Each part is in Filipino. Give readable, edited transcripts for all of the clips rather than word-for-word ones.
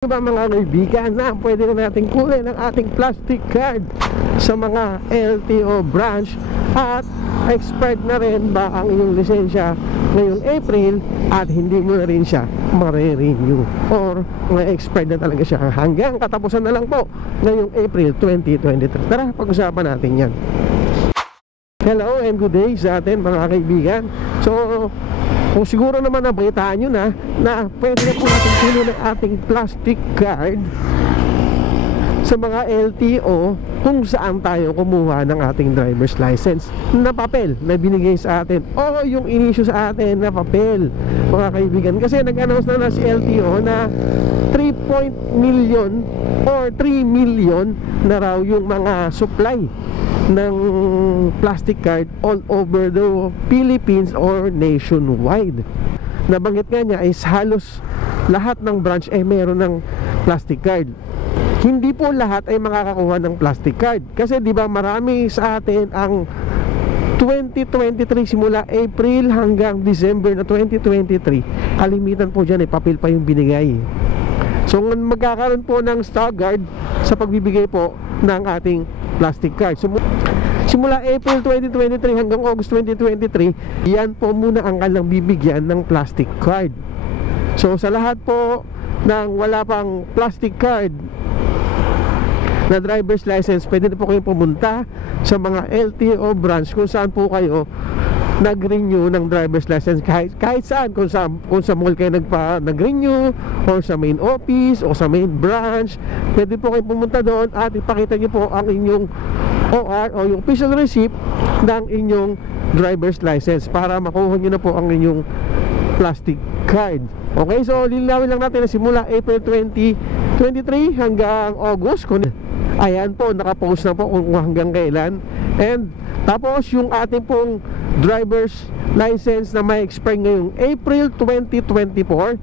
Diba mga kaibigan, na pwede na natin kunin ang ating plastic card sa mga LTO branch at expired na rin ba ang iyong lisensya ngayong April at hindi mo na rin siya mare-renew or expired na talaga siya hanggang katapusan na lang po ngayong April 2023. Tara, pag-usapan natin yan. Hello and good day sa atin mga kaibigan. So kung siguro naman nabagitaan nyo na pwede na po natin kunin ng ating plastic card sa mga LTO kung saan tayo kumuha ng ating driver's license na papel na binigay sa atin o yung inisyu sa atin na papel mga kaibigan. Kasi nag-announce na si LTO na 3 million or 3 million na raw yung mga supply ng plastic card all over the Philippines or nationwide. Nabanggit nga niya is halos lahat ng branch ay meron ng plastic card. Hindi po lahat ay makakakuha ng plastic card kasi di ba marami sa atin ang 2023 simula April hanggang December na 2023 kalimitan po dyan papel pa yung binigay. So magkakaroon po ng staggered sa pagbibigay po ng ating plastic card. So, simula April 2023 hanggang August 2023, yan po muna ang kanilang bibigyan ng plastic card. So sa lahat po ng wala pang plastic card na driver's license, pwede na po kayong pumunta sa mga LTO branch kung saan po kayo nag-renew ng driver's license kahit saan, kung sa mall kayo nag-renew or sa main office o sa main branch, pwede po kayo pumunta doon at ipakita nyo po ang inyong OR o yung official receipt ng inyong driver's license para makuha nyo na po ang inyong plastic card. Okay, so linawin lang natin na simula April 2023 hanggang August, ayan po, nakapost na po kung hanggang kailan. And tapos yung ating pong driver's license na may expire ngayong April 2024,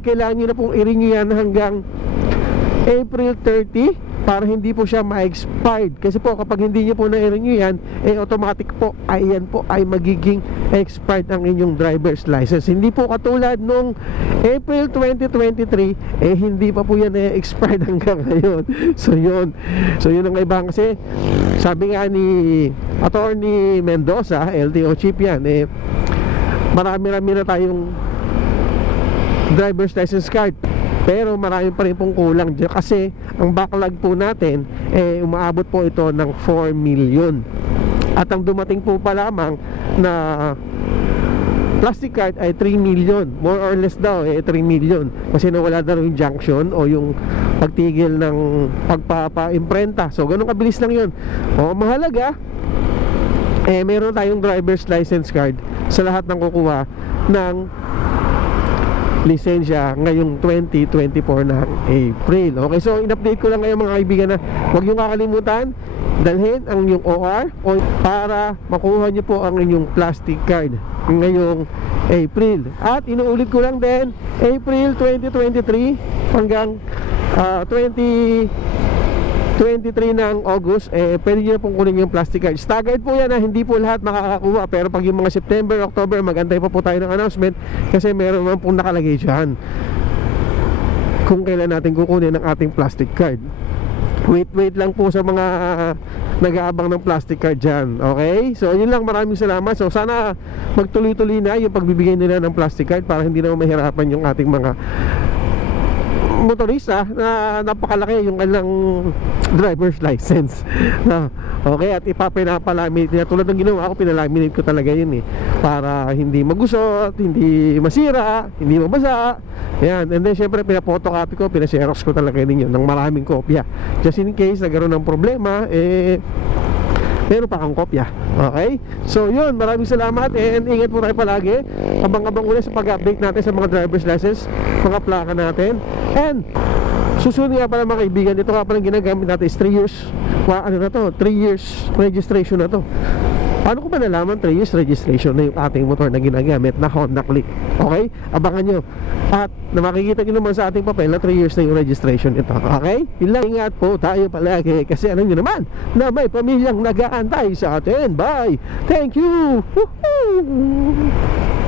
kailangan nyo na pong i-renew yan hanggang April 30 para hindi po siya ma-expired. Kasi po kapag hindi nyo po na-renew yan, automatic po ayan po ay magiging expired ang inyong driver's license. Hindi po katulad nung April 2023, hindi pa po yan expired hanggang ngayon. So yun ang iba kasi sabi nga ni Attorney Mendoza, LTO chief yan, marami-rami na tayong driver's license card pero marami pa rin pong kulang dyan kasi ang backlog po natin umaabot po ito ng 4 million at ang dumating po pa lamang na plastic card ay 3 million, more or less daw 3 million kasi nawala na rin yung junction o yung pagtigil ng pagpapa-imprenta. So ganun kabilis lang yun. O mahalaga meron tayong driver's license card sa lahat ng kukuha ng lisensya ngayong 2024 na April. Okay, so in-update ko lang ngayon mga kaibigan na huwag nyo kakalimutan dalhin ang inyong OR o para makuha nyo po ang inyong plastic card ngayong April. At inuulit ko lang din, April 2023 hanggang 2023 ng August, pwede nyo pong kunin yung plastic card. Staggered po yan, hindi po lahat makakakuha. Pero pag yung mga September, October, magantay pa po tayo ng announcement kasi meron naman pong nakalagay dyan kung kailan natin kukunin ang ating plastic card. Wait lang po sa mga nag-aabang ng plastic card dyan. Okay? So yun lang, maraming salamat. So sana magtuloy-tuloy na yung pagbibigay nila ng plastic card para hindi na mahirapan yung ating mga motorista na napakalaki yung kanilang driver's license. Okay, at ipapinapalaminate niya tulad ng ginawa ako, pinalaminate ko talaga yun para hindi magusot, hindi masira, hindi mabasa. Yan, and then syempre pinapotocopy ko, pinaserox ko talaga ninyo ng maraming kopya just in case nagkaroon ng problema, meron pa kang kopya. Okay? So yun, maraming salamat and ingat po tayo palagi. Abang-abang ulit sa pag-update natin sa mga driver's license, mga plaka natin. And susunod nga pala mga kaibigan, ito nga pala ginagamit natin is 3 years. Ano na to? 3 years registration na to. Paano ko ba nalaman 3 years registration na yung ating motor na ginagamit na Honda Click? Okay? Abangan nyo. At na makikita nyo naman sa ating papel na 3 years na yung registration ito. Okay? Ingat po tayo palagi kasi alam nyo naman na may pamilyang nag-aantay sa atin. Bye! Thank you! Woohoo!